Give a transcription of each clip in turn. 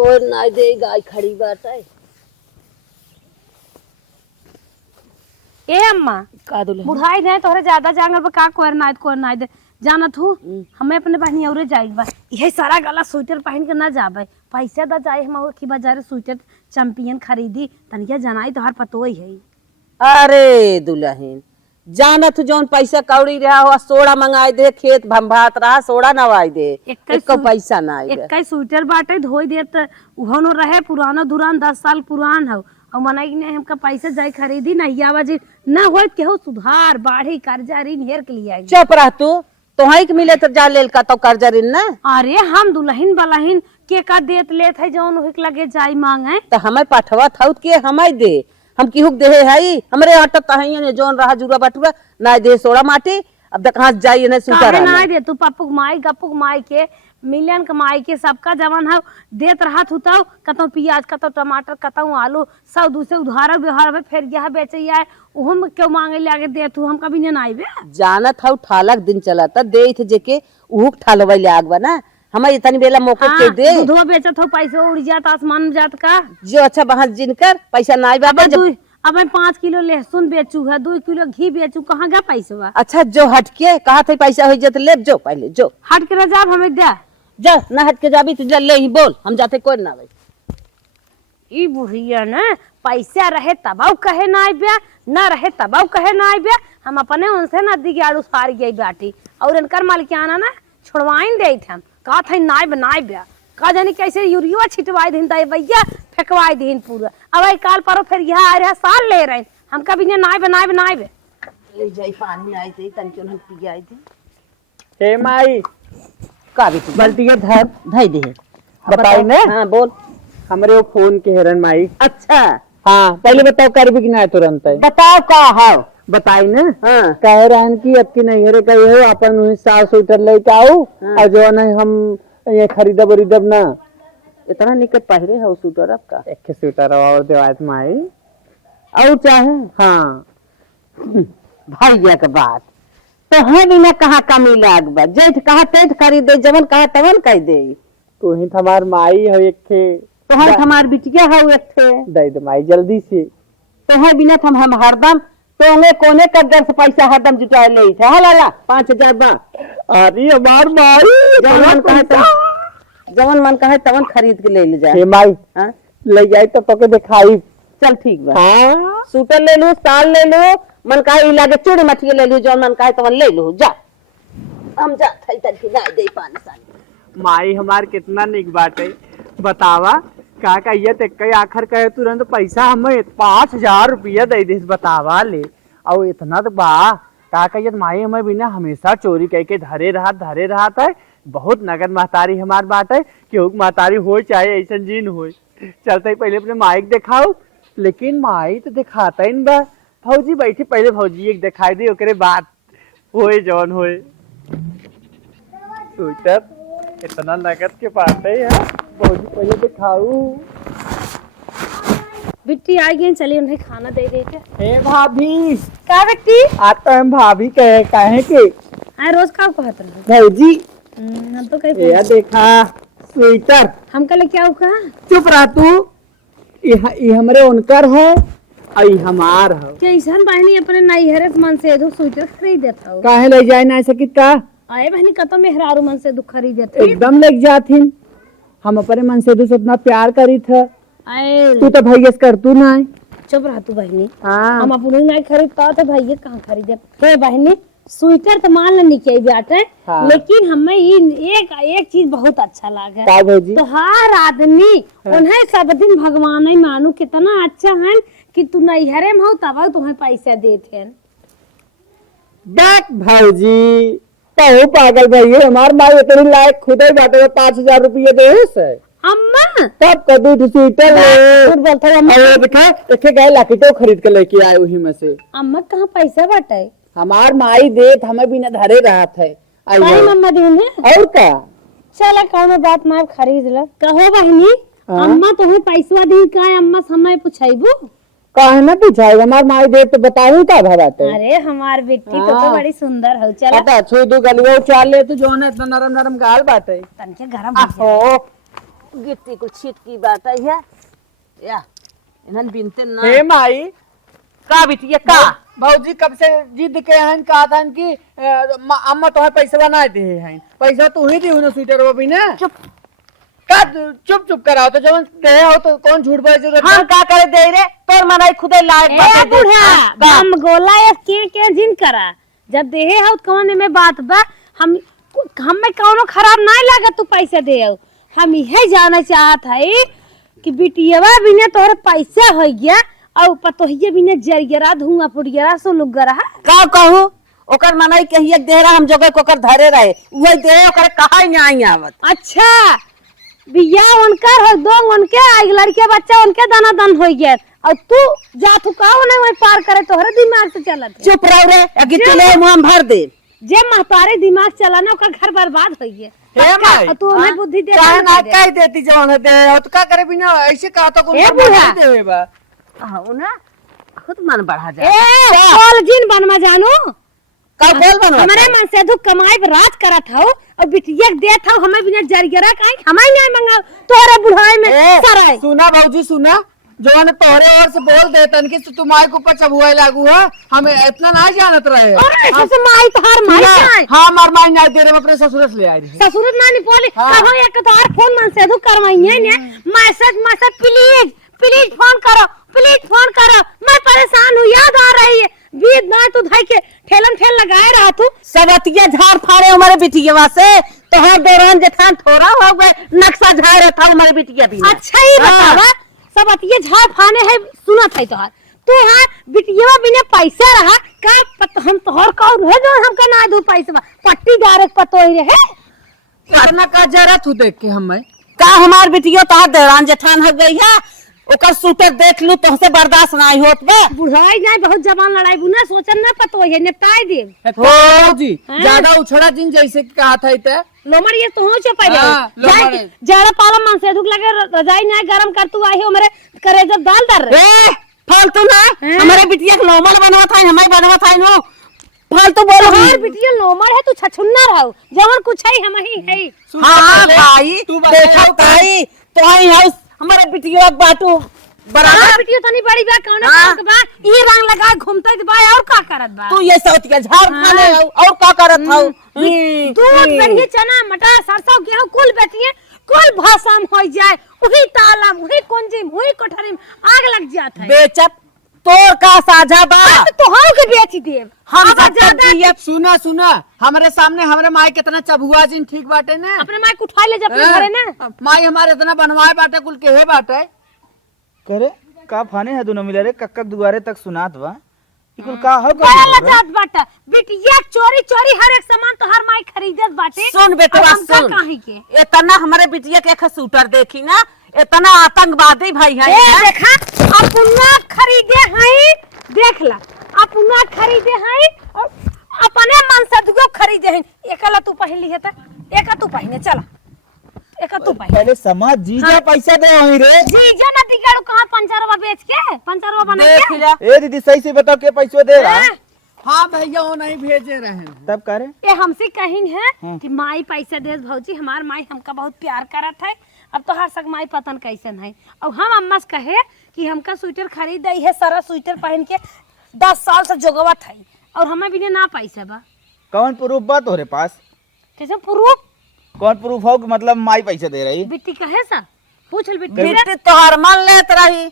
कोई ना दे, गाय खड़ी बाटे। ए अम्मा का दुल्हन बुढ़ाई दे तोहरे ज्यादा जांगर पर का कोर ना दे जानत हूँ। हमें अपने बहनी औरे जाइल बा, यही सारा गला स्वेटर पहन के ना जाबे, पैसा दा जाए हम की बाजार स्वेटर चैंपियन खरीदी तनिया जनाई तोहर पतोई है। अरे दुल्हन जानत जौन पैसा कौड़ी रहा हो सोड़ा मंगाई दे, खेत भंभात रहा सोड़ा नवाई दे, एक पैसा ना आई एक स्वेटर बाटे धोई दे त उहो न रहे पुराना दुरान 10 साल पुरान हो और मनाई ने हमका पैसा जाए खरीदी नहीं आवाज ना हो केहू सुधार बाढ़ी कर्जा ऋण हेर के लिए आई। चुप रह तू, तोहई के मिले तो जा लेल का तो कर्जा ऋण ना। अरे हम दुल्हन बलहिन के का देत लेत है जौन ओहिक लगे जाई मांगे तो हमें पाठवा था के हमें दे, हम किहुक दे है हमरे हटत है जौन रहा जुरा बटुआ ना दे सोड़ा माटी। अब तक कहाँ जाइए ना सुता काहे ना दे तू पप्पू माई गप्पू माई के मिलियन कमाई के सबका जवन है देत रहा थुताओ कतौ प्याज कतौ टमाटर कतौ आलू सब दूसरे उधार व्यवहार में फेर गया बेचे है उहो में क्यों मांगे लागे दे तू हम कभी न आइबे जानत हौ ठालक दिन चलाता दे थे जेके उहुक ठालवै ले आगवा ना हमें इतनी बेला मौके के दे दूधवा बेचत हो पैसे उड़ जात आसमान में जात का जो अच्छा बहास जिनकर पैसा ना आई अब मैं 5 किलो लहसुन बेचू है 2 किलो घी बेचू कहाँ गया पैसा। अच्छा जो हट के कहा थे पैसा हो जाते ले जो पहले जो हट के रजा हमें दे जा ना हट के जाबी तो ले ही बोल हम जाते कोई ना भाई। ई बुढ़िया ना पैसा रहे तबाऊ कहे ना आइबे ना रहे तबाऊ कहे ना आइबे हम अपने उनसे नदी के आड़ू सार गई बाटी और इनकर मालिकाना ना छुड़वाइन दे थे हम कहा था नाइब नाइब का जानी कैसे यूरिया छिटवाई दिन दाई भैया फेंकवाई दिन पूरा अब आई काल परो फिर यहाँ आ रहा साल ले रहे हम कभी ने नाइब नाइब नाइब ले जाई पानी आई थी तनचोन हम पी आई थी। हे माई का भी बाल्टी के धर धई दे बताई ने। हां बोल हमरे वो फोन के हेरन माई। अच्छा हाँ पहले बताओ करबी कि ना तुरंत बताओ का है बताई ने। हाँ कह रहन की अब की नहीं हरे कही हो अपन वही 7 स्वेटर लेके आओ और जो है हम ये खरीदब उरीदब ना इतना निकट पहरे है सूटर आपका एक स्वेटर और देवायत माई और चाहे हाँ भैया के बात तो है बिना कहाँ कमी लाग बा जेठ कहा तेठ खरीदे जवन कहा तवन कह दे तू ही हमार माई हो एक थे तो है हमार बिटिया है एक थे दे दे माई जल्दी से तो है बिना हम हरदम तोने कोने कदर से पैसा हरदम जुटाए ले थे हला 5000 बा अरे हमार माई जवन मन कहे तवन खरीद के ले जाए। हे माई हाँ? ले जाए तो पके दिखाई चल ठीक बा हाँ सूटर ले लू साल ले लू मन कहे ई लागे चूड़ी मछली ले लू जौन मन कहे तवन ले लू जा हम जा थई तन ना दे पानी सानी। माई हमार कितना निक बाटे बतावा का कहिए ते कई आखिर कहे तुरंत पैसा हमें 5000 रुपया दे दे बतावा ले और इतना तो बा का कहिए माई हमें बिना हमेशा चोरी कह के धरे रहा है बहुत नगद महतारी हमार बात है क्यों महतारी हो चाहे ऐसा जीन हो चलते ही पहले अपने माइक दिखाओ लेकिन माई तो दिखाता ही बा भौजी बैठी पहले भौजी एक दिखाई दी ओकरे बात होए जौन होए स्वेटर इतना नगद के पास है भौजी पहले दिखाऊ बिट्टी आई गई चलिए उन्हें खाना दे दे के। हे भाभी का बिट्टी आता हम भाभी कहे के आए रोज का कहत रहे भौजी हम तो कहीं ये देखा स्वेटर हम कल क्या कहा चुप रह तू ये हमरे उनकर है और हमार है कैसन बहनी अपने नैहरे मन से दो स्वेटर खरीद देता हूँ काहे ले जाए ना सकित का आए बहनी कतो मेहरारू मन से दुख खरीद देते एकदम लेके जाथिन हम अपने मन से दूसरे इतना प्यार करी था आए तू तो भैया कर तू ना चुप रह तू बहनी हाँ हम अपने नहीं खरीदता तो भैया कहाँ खरीदे हे बहनी स्वेटर तो मान लेनी चाहिए बाटे हाँ। लेकिन हमें एक चीज बहुत अच्छा लगा का भौजी तो हर आदमी उन्हें सब दिन भगवान ही मानू कितना अच्छा है कि तू नैहरे में हो तब तुम्हें पैसा देते देख भौजी तो पागल भैया हमार माई इतनी लायक खुद ही बाटे 5000 रुपये दे से अम्मा तब कदू स्वेटर झूठ बोलते हो अम्मा और देखा देखे गए लाकिटो खरीद के लेके आए वही में से अम्मा कहाँ पैसा बाटे हमार माई देत हमें बिना धरे रहा थे कहीं मम्मा दी है और का चला कौनो बात ना खरीद ल कहो बहनी अम्मा तुम्हें पैसा दी का अम्मा समय पूछाइबू काहे ना पूछाएगा हमार माई देत तो बताऊ का भराते अरे हमार बेटी को तो बड़ी सुंदर हो चला पता छू दू गलियो चाल ले तू जो है इतना नरम नरम गाल बाटे तनके गरम आहो गिट्टी को छिटकी बाटा है या इन्हन बिनते ना हे माई का बिटिया का भौजी कब से जिद के हन कहा था कि अम्मा तुम्हें पैसा ना दे हैं पैसा तू ही दी उन्हें स्वेटर वो भी ना चुप का चुप चुप कराओ तो जब दे हो तो कौन झूठ बोले जरूरत हम का करे दे रे तोर मनाई खुदे लायक ए बाटे दे। बुढ़ा का? हम गोला या के जिन करा जब देहे हो कौन में बात बा हमें कौनो खराब नहीं लागत तू पैसा दे हो हम यही जाना चाहत है कि बिटियावा बिना तोहरे पैसा हो गया और पतोहिए बिना जरियरा धुआं पुड़ियरा सो लुगरा का कहू ओकर मनाई कहिए दे रहा हम जगह कोकर धरे रहे वही दे ओकर कहा नहीं आवत। अच्छा बिया उनकर हो दो उनके आई लड़के बच्चा उनके दाना दान हो गया और तू जा तू काहो नहीं वही पार करे तोहरे दिमाग से चलत है। चुप रहो रे अगी चले मुंह भर दे जे महतारे दिमाग चलाना ओकर घर बर्बाद हो गया हे माई तू हमें बुद्धि दे चाहे ना कह देती जवन दे हो तो का करे बिना ऐसे कहा तो कौन ए बूढ़ा। देवे बा आओ ना खुद मन बढ़ा जा ए बोल जिन बनवा जानो का बोल बनो हमारे मन से दु कमाई पर राज करत हो और बिटिया के देत हो हमें बिना जरियरा काई हमें नहीं मंगाओ तोरे बुढ़ाई में सराय सुना भौजी सुना जो ने तोहरे और से बोल देतन कि तुम्हारे के ऊपर चबुआ लागू है हमें इतना ना जानत रहे और ऐसे से माई तोहार माई काई हाँ मार माई ना दे रहे अपने ससुर से ले आई रही ससुर ना नहीं बोले हाँ। कहो एक तोहार फोन मन से दु करवाइए ने मैसेज प्लीज प्लीज फोन करो मैं परेशान हूँ याद आ रही है बीत ना तू धाई के ठेलन ठेल लगाए रहा तू सबतिया झाड़ फाड़े हमारे बिटिया से तो हर दौरान जेठान थोड़ा हो गए नक्शा झाड़ रहा था हमारे बिटिया भी अच्छा ही बतावा सब अतिये झाड़ फाने है सुना था तोहार तू हाँ बिटिया बिना पैसा रहा का हम तोहर का रहे जो हमका ना दू पैसा पट्टी डायरेक्ट पतो ही रहे इतना का जरूरत हो देख के हमें का हमार बिटिया तो दौरान जेठान हो गई है ओकर सूटर देख लू तो से बर्दाश्त नहीं होत बा बुढ़ाई जाए बहुत जवान लड़ाई बुना सोचन ना पतो है निपटाई दे भौजी ज्यादा उछड़ा दिन जैसे कि कहा था इते लोमड़ ये तो हो चपा रे हाँ, लोमड़ है। जड़ा पाला मन से दुख लगे रजाई ना गरम कर तू आई हो मेरे करे जब दाल दर रे ए फालतू ना हमारे बिटिया के नॉर्मल बनवा था हमारे बनवा था नो फालतू बोलो और बिटिया लोमड़ है तू छछुन्ना रहो जवन कुछ है हम ही है हां भाई तू देखो भाई तो आई हाउस हमारे बिटिया बाटू बराबर बिटिया तनी बड़ी बा कौन हाँ। बा ये रंग लगा घूमते बा और का करत बा तू ये सौतिया झाड़ खाने और का करत हौ दूध बढ़िया चना मटर सरसों गेहूं कुल बेचिए कुल भाषाम हो जाए वही तालम वही कुंजी वही कोठरी में आग लग जात है बेचत तोर का साझा बा तो हम के बेच देब हम अब ज्यादा सुना हमारे सामने हमारे माई कितना चबुआ जिन ठीक बाटे ने अपने माई को उठा ले जा अपने घरे ना माई हमारे इतना बनवाए बाटे कुल के है बाटे करे का फाने है दोनों मिले रे कक्का दुआरे तक सुनात बा ई कुल का हो बड़ा गइल लजात बाटा बिटिया चोरी चोरी हर एक सामान तो हर माई खरीदत बाटे सुन बेटा और हमका सुन काहे के इतना हमारे बिटिया के सूटर देखी ना इतना आतंकवादी भाई है ए देखा अपना खरीदे हैं देख ला अपना खरीदे हैं और अपने मन से दुगो खरीदे हैं एकला तू पहन ली है त एका तू पहने चला एका तू पहन पहले समाज जीजा पैसा दे वही रे जी जना टिकट कहां पंचरवा बेच के पंचरवा बना देख के लिया ए दीदी सही से बताओ के पैसा दे रहा हैं? हाँ भैया वो नहीं भेजे रहे हैं तब करे ये हमसे कहिन है कि माई पैसा दे भौजी हमार माई हमका बहुत प्यार करत है अब तो हर सक माई पतन कैसन है और हम अम्मा से कहे कि हमका स्वेटर खरीद दई है सारा स्वेटर पहन के 10 साल से जोगवत है और हमें भी ना पैसा बा कौन प्रूफ बा तोरे पास कैसे प्रूफ कौन प्रूफ हो कि मतलब माई पैसा दे रही बिट्टी कहे सा पूछ ल बिट्टी बेटे तोहर मन लेत रही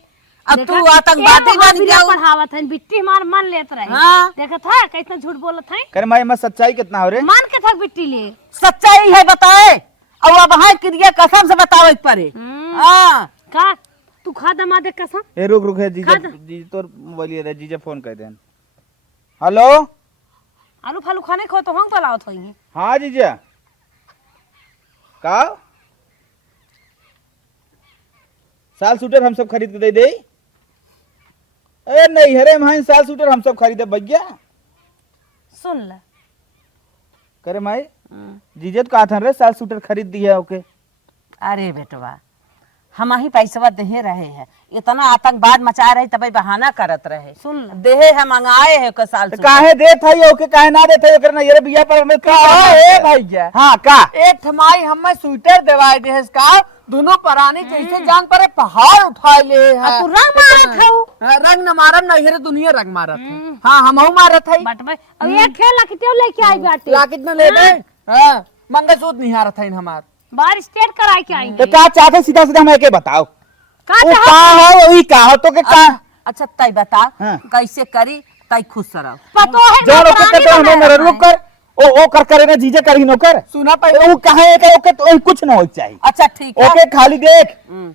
अब तू आतंकवादी बन गया पढ़ावत है बिट्टी हमार मन लेत रही हाँ। देखत है कैसे झूठ बोलत है करे माई में सच्चाई कितना हो रे मान के था बिट्टी ले सच्चाई है बताए और अब है क्रिया कसम से बताओ परे हां का तू खा दमा दे कसम ए रुक है जीजा खा द। जी तोर मोबाइल दे जीजा फोन कर देन हेलो आलू फालू खाने खो तो हम बलावत होई हाँ जीजा का साल सूटर हम सब खरीद के दे दे ए नहीं हरे माई साल सूटर हम सब खरीदे भैया सुन ले करे माई जीजा तो कहा था रे साल सूटर खरीद दिया ओके अरे बेटवा हम ही पैसवा दे रहे हैं, इतना आतंकवाद मचा रहे तब बहाना करत रहे। सुन ल। देहे हम मंगाए है के साल से। काहे देत है ओके काहे ना देत है ओकर ना ये बिया पर हमें ए भैया हां का एक थमाई हमें स्वेटर देवाई दे का दोनों परानी जैसे जान पर पहाड़ उठाए ले है। तू रंग मारत हऊ। रंग न मारम ना हेरे दुनिया रंग मारत है। हाँ हमहू मारत है। बट भाई अब ये खेला कितने लेके आई बाटे लाकिट में ले गए। हां मंगलसूत्र नहीं हारत है हमार बाहर स्टेट कराई के आई तो का चाहते सीधा सीधा हमें के बताओ का वो का है वही का हो तो के का अच्छा तय बता हाँ। कैसे करी तय खुश रहो। पतो है जो ना लोग के तो हमें मेरे रुक कर ओ कर करे ना जीजे करही नो कर सुना पहले वो कहे के ओके तो कुछ ना हो चाहिए अच्छा ठीक है। ओके खाली देख हम्म,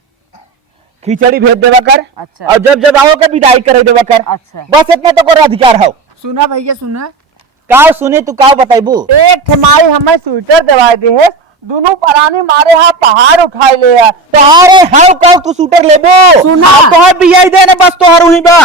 खिचड़ी भेज देवा कर अच्छा। और जब जब आओ के विदाई करे देवा कर अच्छा। बस इतना तो कर अधिकार हो। सुना भैया सुना का सुने तू का बताइबू एक थमाई हमें स्वेटर देवाई दे है दोनों परानी मारे हा पहाड़ उठाए ले है। तोहारे हाउ का तू शूटर लेबो सुना। तोहार बिया दे ना बस तोहार वही बा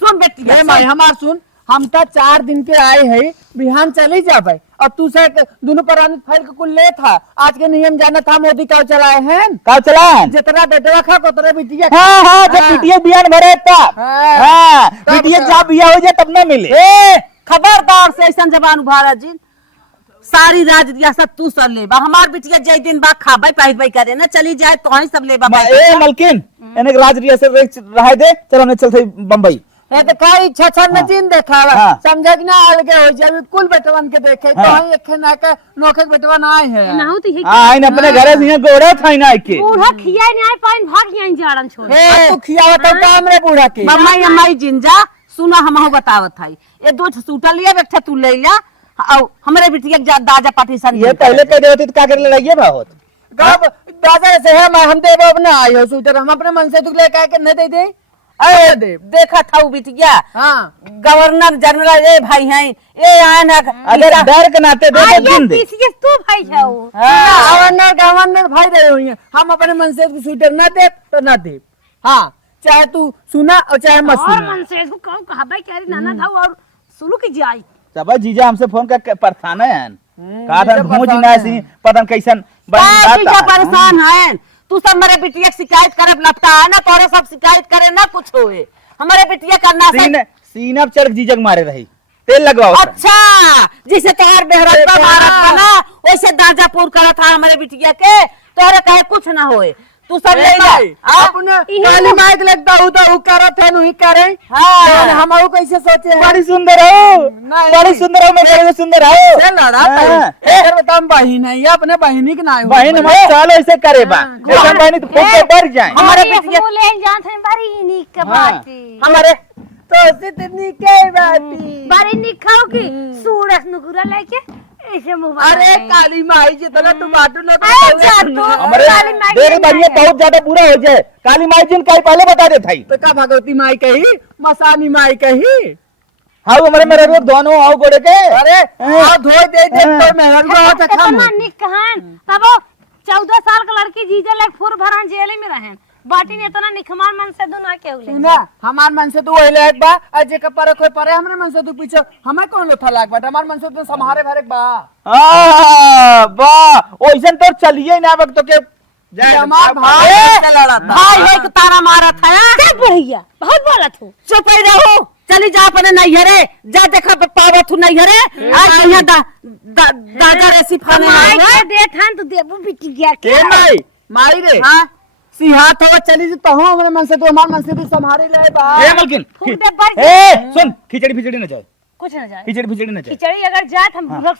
सुन बेटी ए माई हमार सुन हम तो 4 दिन के आए हैं बिहान चले जाबे और तू से दोनों परानी फाइल के कुल ले था आज के नियम जाना था मोदी का चलाए हैं का चलान जितना बेटवा खा को तरह बिटिया हाँ हाँ जब बिटिया बियान भरे तब हाँ। हाँ तब बिटिया तो। जब बिया हो जाए तब ना मिले ए खबरदार से ऐसा जबान उभारा जी सारी राज रियासत तू सब लेबा हमार बिटिया जय दिन बाद खाबे पाई करे ना चली जाए तो ही सब लेबा ए मलकिन एने राज रियासत रह दे चल हमने चलते बम्बई ए तो का इच्छा छन न जिन देखावा हाँ। समझ कि ना अलगे हो जाए कुल बेटवन के देखे तो हाँ। ही एक ना के नोखे बेटवन आए हैं ना होती है हाँ इन अपने घरे से गोड़ा था ना के बूढ़ा खिया नहीं आए पाइन भाग यहीं जाड़न छोड़ ए तू खियावत तो काम रे बूढ़ा के मम्माई अम्माई जिंजा सुना हमहु बतावत हई ये दो सूटा लिया बेटा तू ले ला और हमरे बिटिया के दाजा पार्टीशन ये पहले कह दे होती तो क्या कर लड़ाइए बहुत कब दादा से है हम देव अपने आए हो सूटर हम अपने मन से तू ले के न दे दे अरे देखा था वो बिटिया हाँ गवर्नर जनरल ए भाई हैं ये आए ना अगर डर के नाते दे तो दिन दे पीछे तू भाई जाओ गवर्नर गवर्नर भाई दे हुई है हम अपने मन से स्वेटर न दे तो न दे हाँ चाहे तू सुना और चाहे मत और सुना मन से इसको कहूं कहा भाई कह रही नाना था और सुलू की जाई सब जीजा हमसे फोन कर परेशान है का जीजा था भूज परेशान ना है। सी पता न कैसन क्या परेशान है तू सब मेरे बिटिया की शिकायत करे लपटा है ना तोरे सब शिकायत करे ना कुछ होए हमारे बिटिया करना सीना पे चढ़ जीजक मारे रही तेल लगवाओ अच्छा जिसे तोहर बेहरत मारा था ना वैसे दाजापुर करा था हमारे बिटिया के तोहरे कहे कुछ ना होए तू सब ले ले अपने काली माइक लगता हूँ तो वो करत है नहीं करे हाँ। हम कैसे सोचे हैं बड़ी सुंदर हो नहीं। बड़ी सुंदर हो मैं बड़ी सुंदर हो से लड़ा हाँ। एक बता बहन है ये अपने बहनी के ना बहन हमारे चालो ऐसे करे बा ऐसा बहनी तो फूट के बढ़ जाए हमारे हमारे बिटिया ले जात है बड़ी निक के हाँ। बाती हमारे तो सितनी के बाती बड़ी निक खाओ की सूरज नुकुरा लेके ऐसे मुंह अरे काली माई जितना तुम बाटू ना हमारे देख बढ़िया बहुत ज्यादा बुरा हो जाए काली माई जी कल पहले बता दे थाई तो का भगवती माई कही मसानी माई कही हाँ हमारे मेरे लोग दोनों आओ गोड़े के अरे धोए दे तो मेहर को तो खाम इतना निक कहन तब 14 साल का लड़की जीजे लाइक फुर भरन जेल में रहन बाटी ने इतना निखमार मन से दुना के उले सुना हमार मन से तू ओइले एक बा अजे का पर कोई परे हमरे मन से तू पीछे हमें कौन लोथा लाग बट हमार मन से तू संभारे भरे बा वाह ओइसन तो चलिए ना वक्त तो के हमार भाई से लड़ा था भाई है कि तारा मारा था क्या बढ़िया बहुत बोला तू चुप ही रहो चली जा अपने नैहरे जा देखा पावा तू नैहरे आज यहाँ दादा रेसी फाने माई के देथन तू देबू बिटिया के के माई माई रे हाँ सिंहा तो चली जी तो हमरे मन से तू हमार मन से तू संभारे ले बा ए मलकिन फूक दे बर ए सुन खिचड़ी फिचड़ी न जाए कुछ न जाए खिचड़ी फिचड़ी न जाए खिचड़ी अगर जात हम बुरक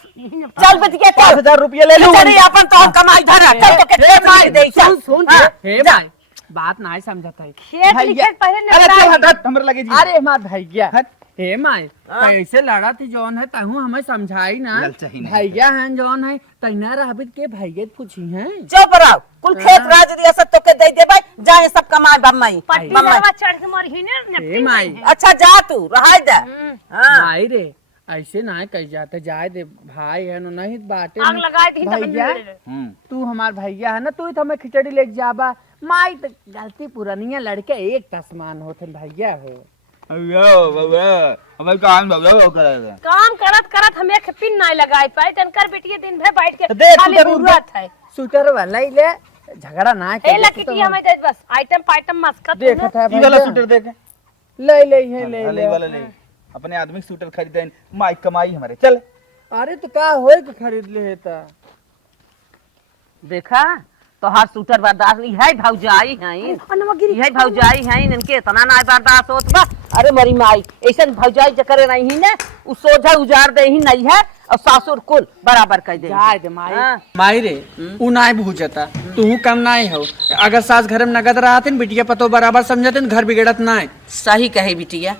चल बिटिया चल 5000 रुपया ले लूं चल अपन तो कमाई धरा चल तो के मार दे सुन सुन हे भाई बात नहीं समझता है खेत लिखे पहले अरे चल न हट हमरे लगे जी अरे हमार भैया हट। हे माई कैसे लड़ा थी जौन है तहू हमें समझाई ना ललचा ही नहीं। भैया हैं जौन है तैना रहबित के भैया पूछी हैं चुप रहो कुल खेत राज रियासत तो के दे दे भाई जाए सब कमाए बम्मई पट्टी बम्मई लगा चढ़ के मर ही ने हे माई अच्छा जा तू रहा दे हाँ माई रे ऐसे ना कह जाते जाए दे भाई है ना नहीं बाटे आग लगाए थी तब भैया तू हमार भैया है ना तू तो हमें खिचड़ी लेके जाबा माई तो गलती पुरानिया लड़के एक तस्मान होते भैया हो हमें काम करेगा काम करत करत हमें खपिन नहीं लगाए पाए तनकर बिटिया दिन भर बैठ के तो देख खाली सुधर बुरुआत है सुटर वाला ले झगड़ा ना ए कर लकीटिया में दे बस आइटम पाइटम मस्कत देखा था ई वाला सूटर देख ले ले है ले ले वाला ले अपने आदमी के सूटर खरीदे माई कमाई हमारे चल अरे तो का होए के खरीद ले हेता देखा तो हर सूटर बर्दाश्त नहीं है भौजाई हैं अनवा गिरी यही भौजाई हैं इनके इतना ना बर्दाश्त होत बा अरे मरी माई ऐसन भौजाई जकर नहीं ही ना उ सोझा उजार दे ही नहीं है और सासुर कुल बराबर कर दे जाए दे माई हाँ। माई रे उ नाय भूजता तू कम नाय हो अगर सास घर में नगद रहतिन बिटिया पतो बराबर समझतिन घर बिगड़त नाय सही कहे बिटिया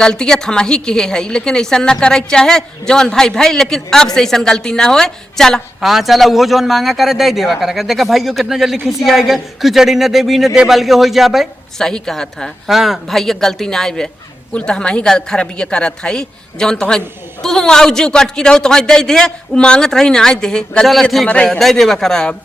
गलतियां थमाही के है लेकिन ऐसा न करे के चाहे जौन भाई भाई लेकिन अब से ऐसा गलती ना होए चला हाँ चला वो जोन मांगा करे दे देवा करे देखा भाइयों कितना जल्दी खिसी आएगा खिचड़ी न दे भी न दे बल्कि हो जाबे सही कहा था हाँ भाई गलती ना आए कुल तो हम ही खराबिया करत है जौन तो तू आउ जीव कटकी रहो तो दे दे उ मांगत रही ना दे चला गलती ठीक हमारे है दे देवा करा अब